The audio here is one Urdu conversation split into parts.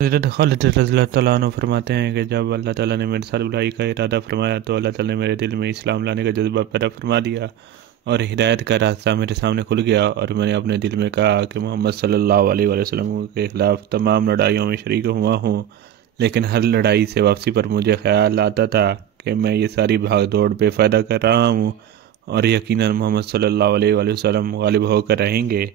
حضرت خالد رضی اللہ تعالیٰ عنہ فرماتے ہیں کہ جب اللہ تعالیٰ نے میرے ساتھ بھلائی کا ارادہ فرمایا تو اللہ تعالیٰ نے میرے دل میں اسلام لانے کا جذبہ پیدا فرما دیا اور ہدایت کا راستہ میرے سامنے کھل گیا، اور میں نے اپنے دل میں کہا کہ محمد صلی اللہ علیہ وآلہ وسلم کے خلاف تمام لڑائیوں میں شریک ہوا ہوں، لیکن ہر لڑائی سے واپسی پر مجھے خیال آتا تھا کہ میں یہ ساری بھاگ دوڑ بے فائدہ کر رہا ہوں، اور یقیناً محمد صلی اللہ علیہ وآلہ وسلم غالب ہو کر رہیں گے۔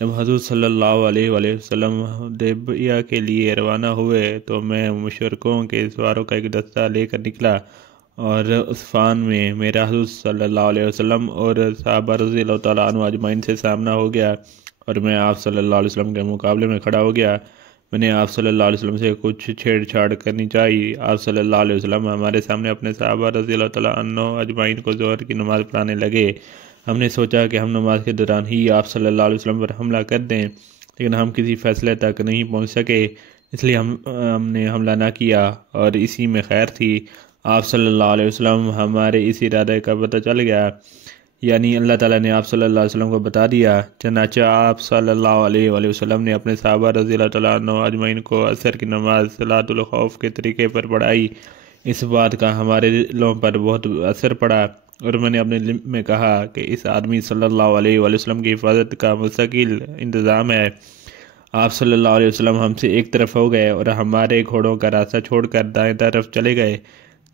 جب حضور صلی اللہ علیہ وآلہ وسلم حدیبیہ کے لیے روانہ ہوئے تو میں مشرکوں کے سواروں کا ایک دستہ لے کر نکلا، اور عصفان میں میرا حضور صلی اللہ علیہ وسلم اور صحابہ رضی اللہ تعالیٰ عنہ اجمعین سے سامنا ہو گیا، اور میں آپ صلی اللہ علیہ وسلم کے مقابلے میں کھڑا ہو گیا۔ میں نے آپ صلی اللہ علیہ وسلم سے کچھ چھیڑ چھاڑ کرنی چاہی۔ آپ صلی اللہ علیہ وسلم ہمارے سامنے اپنے صحابہ رضی اللہ تعالیٰ عنہ اجمعین کو ظہر کی نماز پڑھانے لگے۔ ہم نے سوچا کہ ہم نماز کے دوران ہی آپ صلی اللہ علیہ وسلم پر حملہ کر دیں، لیکن ہم کسی فیصلے تک نہیں پہنچ سکے، اس لیے ہم نے حملہ نہ کیا، اور اسی میں خیر تھی۔ آپ صلی اللہ علیہ وسلم ہمارے اس ارادے کا پتہ چل گیا، یعنی اللہ تعالیٰ نے آپ صلی اللہ علیہ وسلم کو بتا دیا، چنانچہ آپ صلی اللہ علیہ وآلہ وسلم نے اپنے صحابہ رضی اللہ تعالیٰ عنہ اجمعین کو عصر کی نماز صلاۃ الخوف کے طریقے پر پڑھائی۔ اس بات کا ہمارے دلوں پر بہت اثر پڑا، اور میں نے اپنے دل میں کہا کہ اس آدمی صلی اللہ علیہ وآلہ وسلم کی حفاظت کا مستقل انتظام ہے۔ آپ صلی اللہ علیہ وسلم ہم سے ایک طرف ہو گئے اور ہمارے گھوڑوں کا راستہ چھوڑ کر دائیں طرف چلے گئے۔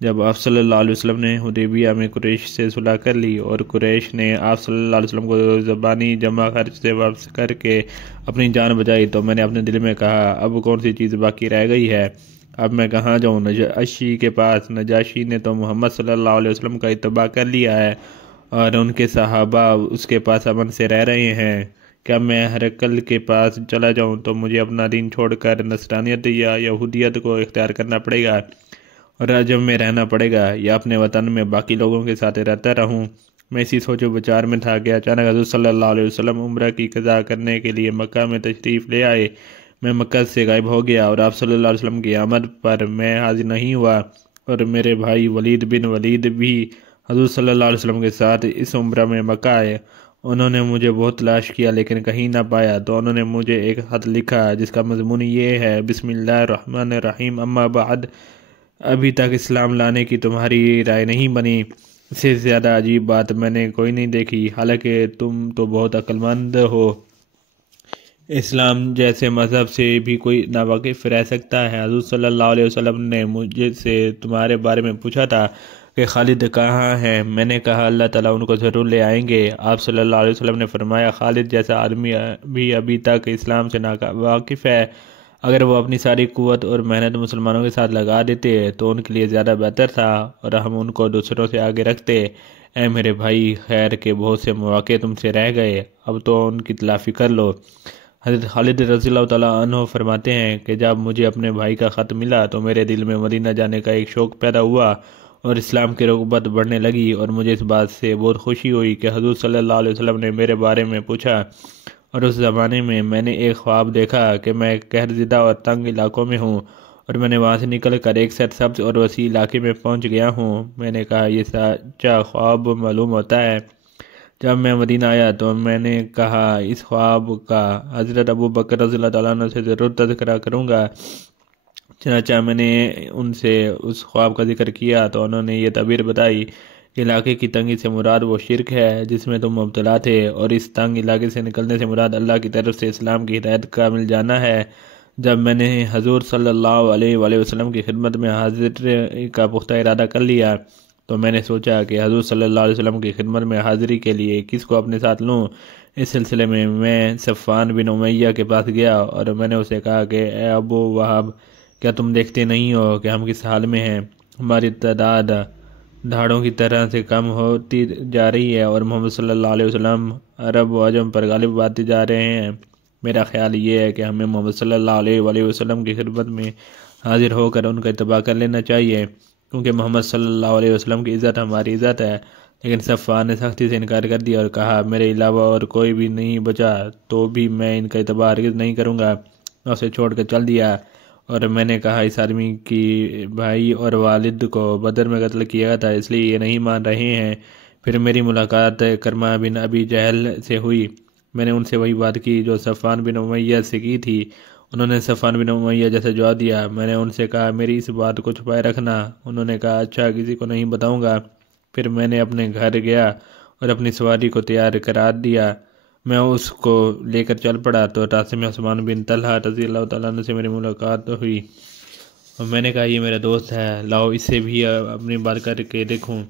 جب آپ صلی اللہ علیہ وسلم نے حدیبیہ میں قریش سے صلح کر لی اور قریش نے آپ صلی اللہ علیہ وسلم کو زبانی جمع خرچ سے واپس کر کے اپنی جان بچائی، تو میں نے اپنے دل میں کہا اب کون سی چیز باقی رہ گئی ہے، اب میں کہاں جاؤں نجاشی کے پاس؟ نجاشی نے تو محمد صلی اللہ علیہ وسلم کا اتباع کر لیا ہے اور ان کے صحابہ اس کے پاس امن سے رہ رہے ہیں، کیا میں ہرقل کے پاس چلا جاؤں تو مجھے اپنا دین چھوڑ کر نصرانیت یا یہودیت کو اختیار کرنا پڑے گا اور عجم میں رہنا پڑے گا، یا اپنے وطن میں باقی لوگوں کے ساتھ رہتا رہوں؟ میں اسی سوچ و بچار میں تھا کہ اچانک حضور صلی اللہ علیہ وسلم عمرہ کی قضا کرنے کے لیے مکہ میں تشریف لے آئے۔ میں مکہ سے غائب ہو گیا اور آپ صلی اللہ علیہ وسلم کی آمد پر میں حاضر نہیں ہوا، اور میرے بھائی ولید بن ولید بھی حضور صلی اللہ علیہ وسلم کے ساتھ اس عمرہ میں مکہ آئے۔ انہوں نے مجھے بہت تلاش کیا لیکن کہیں نہ پایا، تو انہوں نے مجھے ایک خط لکھا جس کا مضمون یہ ہے: بسم اللہ الرحمن الرحیم، اما بعد، ابھی تک اسلام لانے کی تمہاری رائے نہیں بنی، اس سے زیادہ عجیب بات میں نے کوئی نہیں دیکھی، حالانکہ تم تو بہت عقل مند ہو، اسلام جیسے مذہب سے بھی کوئی ناواقف رہ سکتا ہے؟ حضور صلی اللہ علیہ وسلم نے مجھ سے تمہارے بارے میں پوچھا تھا کہ خالد کہاں ہے؟ میں نے کہا اللہ تعالیٰ ان کو ضرور لے آئیں گے۔ آپ صلی اللہ علیہ وسلم نے فرمایا خالد جیسا آدمی بھی ابھی تک اسلام سے ناواقف ہے، اگر وہ اپنی ساری قوت اور محنت مسلمانوں کے ساتھ لگا دیتے تو ان کے لیے زیادہ بہتر تھا، اور ہم ان کو دوسروں سے آگے رکھتے۔ اے میرے بھائی، خیر کے بہت سے مواقع تم سے رہ گئے، اب تو ان کی تلافی کر لو۔ حضرت خالد رضی اللہ تعالیٰ عنہ فرماتے ہیں کہ جب مجھے اپنے بھائی کا خط ملا تو میرے دل میں مدینہ جانے کا ایک شوق پیدا ہوا اور اسلام کی رغبت بڑھنے لگی، اور مجھے اس بات سے بہت خوشی ہوئی کہ حضور صلی اللہ علیہ وسلم نے میرے بارے میں پوچھا، اور اس زمانے میں نے ایک خواب دیکھا کہ میں قہر زدہ اور تنگ علاقوں میں ہوں، اور میں نے وہاں سے نکل کر ایک سرسبز اور وسیع علاقے میں پہنچ گیا ہوں۔ میں نے کہا یہ سچا خواب معلوم ہوتا ہے۔ جب میں مدینہ آیا تو میں نے کہا اس خواب کا حضرت ابو بکر رضی اللہ تعالیٰ عنہ سے ضرور تذکرہ کروں گا۔ چنانچہ میں نے ان سے اس خواب کا ذکر کیا تو انہوں نے یہ تعبیر بتائی کہ علاقے کی تنگی سے مراد وہ شرک ہے جس میں تم مبتلا تھے، اور اس تنگ علاقے سے نکلنے سے مراد اللہ کی طرف سے اسلام کی ہدایت کا مل جانا ہے۔ جب میں نے حضور صلی اللہ علیہ وآلہ وسلم کی خدمت میں حاضر کا پختہ ارادہ کر لیا تو میں نے سوچا کہ حضور صلی اللہ علیہ وسلم کی خدمت میں حاضری کے لیے کس کو اپنے ساتھ لوں۔ اس سلسلے میں صفوان بن امیہ کے پاس گیا اور میں نے اسے کہا کہ اے ابو وہاب، کیا تم دیکھتے نہیں ہو کہ ہم کس حال میں ہیں؟ ہماری تعداد دھاڑوں کی طرح سے کم ہوتی جا رہی ہے اور محمد صلی اللہ علیہ وسلم عرب و عجم پر غالب آتے جا رہے ہیں۔ میرا خیال یہ ہے کہ ہمیں محمد صلی اللہ علیہ وآلہ وسلم کی خدمت میں حاضر ہو کر ان کا اتباع کر لینا چاہیے، کیونکہ محمد صلی اللہ علیہ وسلم کی عزت ہماری عزت ہے۔ لیکن صفوان نے سختی سے انکار کر دیا اور کہا میرے علاوہ اور کوئی بھی نہیں بچا تو بھی میں ان کا اتباع ہرگز نہیں کروں گا۔ میں اسے چھوڑ کر چل دیا، اور میں نے کہا اس آدمی کی بھائی اور والد کو بدر میں قتل کیا تھا، اس لیے یہ نہیں مان رہے ہیں۔ پھر میری ملاقات کرما بن ابی جہل سے ہوئی۔ میں نے ان سے وہی بات کی جو صفوان بن امیہ سے کی تھی۔ انہوں نے صفوان بن امیہ جیسے جواب دیا۔ میں نے ان سے کہا میری اس بات کو چھپائے رکھنا۔ انہوں نے کہا اچھا، کسی کو نہیں بتاؤں گا۔ پھر میں نے اپنے گھر گیا اور اپنی سواری کو تیار کرا دیا۔ میں اس کو لے کر چل پڑا تو راستے میں عثمان بن طلحہ رضی اللہ تعالیٰ عنہ سے میری ملاقات ہوئی اور میں نے کہا یہ میرا دوست ہے، لاؤ اس سے بھی اپنی بات کر کے دیکھوں۔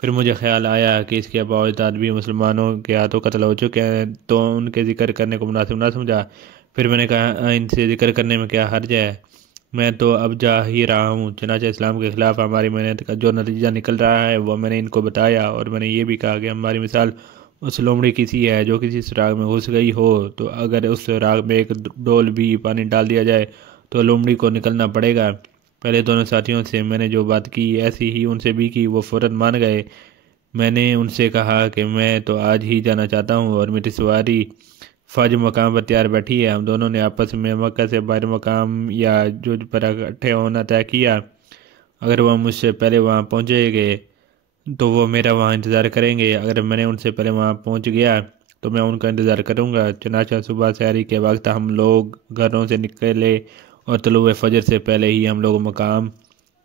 پھر مجھے خیال آیا کہ اس کے ابا و اجداد بھی مسلمانوں کے ہاتھوں قتل ہو چکے ہیں تو ان کے ذکر کرنے کو مناسب نہ سمجھا۔ پھر میں نے کہا ان سے ذکر کرنے میں کیا حرج ہے، میں تو اب جا ہی رہا ہوں۔ چنانچہ اسلام کے خلاف ہماری محنت کا جو نتیجہ نکل رہا ہے وہ میں نے ان کو بتایا، اور میں نے یہ بھی کہا کہ ہماری مثال اس لومڑی کسی ہے جو کسی سراغ میں گھس گئی ہو، تو اگر اس سراغ میں ایک ڈول بھی پانی ڈال دیا جائے تو لومڑی کو نکلنا پڑے گا۔ پہلے دونوں ساتھیوں سے میں نے جو بات کی ایسی ہی ان سے بھی کی، وہ فوراً مان گئے۔ میں نے ان سے کہا کہ میں تو آج ہی جانا چاہتا ہوں اور میری سواری فج مقام پر تیار بیٹھی ہے۔ ہم دونوں نے آپس میں مکہ سے باہر مقام یا جج پر اکٹھے ہونا طے کیا۔ اگر وہ مجھ سے پہلے وہاں پہنچے گے تو وہ میرا وہاں انتظار کریں گے، اگر میں نے ان سے پہلے وہاں پہنچ گیا تو میں ان کا انتظار کروں گا۔ چنانچہ صبح سحری کے وقت ہم لوگ گھروں سے نکلے اور طلوع فجر سے پہلے ہی ہم لوگ مقام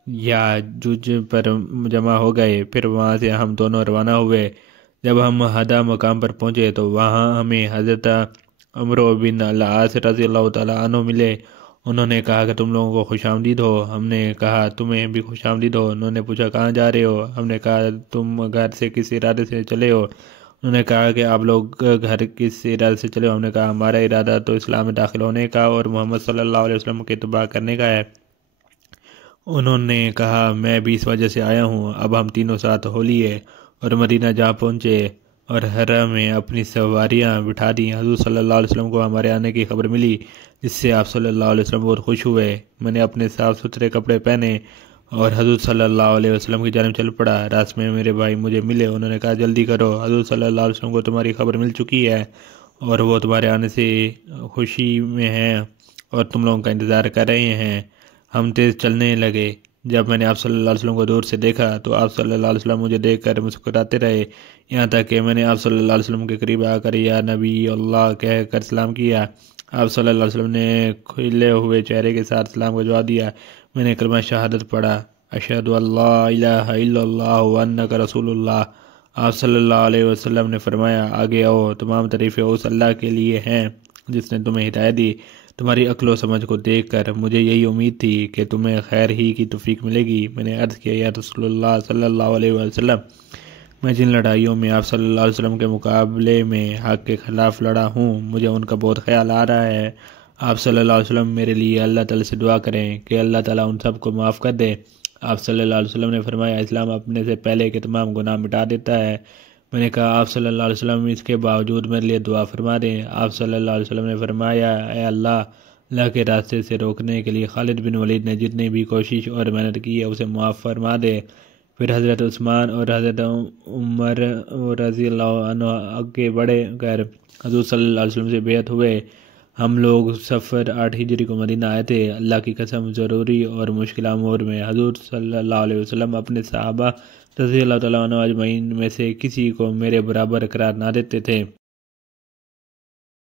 یا جج پر جمع ہو گئے۔ پھر وہاں سے ہم دونوں روانہ ہوئے۔ جب ہم ہدا مقام پر پہنچے تو وہاں ہمیں حضرت عمرو بن العاص رضی اللہ تعالیٰ عنہ ملے۔ انہوں نے کہا کہ تم لوگوں کو خوش آمدید ہو۔ ہم نے کہا تمہیں بھی خوش آمدید ہو۔ انہوں نے پوچھا کہاں جا رہے ہو؟ ہم نے کہا تم گھر سے کس ارادے سے چلے ہو؟ انہوں نے کہا کہ آپ لوگ گھر کس ارادے سے چلے ہو؟ ہم نے کہا ہمارا ارادہ تو اسلام میں داخل ہونے کا اور محمد صلی اللہ علیہ وسلم کی اتباع کرنے کا ہے۔ انہوں نے کہا میں بھی اس وجہ سے آیا ہوں۔ اب ہم تینوں ساتھ ہو لیے اور مدینہ جا پہنچے اور حرم میں اپنی سواریاں بٹھا دیں۔ حضور صلی اللہ علیہ وسلم کو ہمارے آنے کی خبر ملی، جس سے آپ صلی اللہ علیہ وسلم بہت خوش ہوئے۔ میں نے اپنے صاف ستھرے کپڑے پہنے اور حضور صلی اللہ علیہ وسلم کی جانب چل پڑا۔ راستے میں میرے بھائی مجھے ملے۔ انہوں نے کہا جلدی کرو، حضور صلی اللہ علیہ وسلم کو تمہاری خبر مل چکی ہے اور وہ تمہارے آنے سے خوشی میں ہیں اور تم لوگوں کا انتظار کر رہے ہیں۔ ہم تیز چلنے لگے۔ جب میں نے آپ صلی اللہ علیہ وسلم کو دور سے دیکھا تو آپ صلی اللہ علیہ وسلم مجھے دیکھ کر مسکراتے رہے، یہاں تک کہ میں نے آپ صلی اللہ علیہ وسلم کے قریب آ کر یا نبی اللہ کہہ کر سلام کیا۔ آپ صلی اللہ علیہ وسلم نے کھلے ہوئے چہرے کے ساتھ سلام کا جواب دیا۔ میں نے کلمہ شہادت پڑھا، اشہد ان لا الہ الا اللہ وانک رسول اللہ۔ آپ صلی اللہ علیہ وسلم نے فرمایا آگے آؤ، تمام تعریفیں اس اللہ کے لیے ہیں جس نے تمہیں ہدایت دی۔ تمہاری عقل و سمجھ کو دیکھ کر مجھے یہی امید تھی کہ تمہیں خیر ہی کی توفیق ملے گی۔ میں نے عرض کیا یا رسول اللہ صلی اللہ علیہ وسلم، میں جن لڑائیوں میں آپ صلی اللہ علیہ وسلم کے مقابلے میں حق کے خلاف لڑا ہوں مجھے ان کا بہت خیال آ رہا ہے۔ آپ صلی اللہ علیہ وسلم میرے لیے اللہ تعالیٰ سے دعا کریں کہ اللہ تعالیٰ ان سب کو معاف کر دے۔ آپ صلی اللہ علیہ وسلم نے فرمایا اسلام اپنے سے پہلے کے تمام گناہ مٹا دیتا ہے۔ میں نے کہا آپ صلی اللہ علیہ وسلم اس کے باوجود میرے لیے دعا فرما دیں۔ آپ صلی اللہ علیہ وسلم نے فرمایا اے اللہ کے راستے سے روکنے کے لیے خالد بن ولید نے جتنی بھی کوشش اور محنت کی ہے اسے معاف فرما دے۔ پھر حضرت عثمان اور حضرت عمر رضی اللہ عنہ آگے بڑھے کر حضور صلی اللہ علیہ وسلم سے بیعت ہوئے۔ ہم لوگ سفر 8 ہجری کو مدینہ آئے تھے۔ اللہ کی قسم ضروری اور مشکل امور میں حضور صلی اللہ علیہ وسلم اپنے صحابہ رضی اللہ تعالیٰ عنہ اجمعین میں سے کسی کو میرے برابر قرار نہ دیتے تھے۔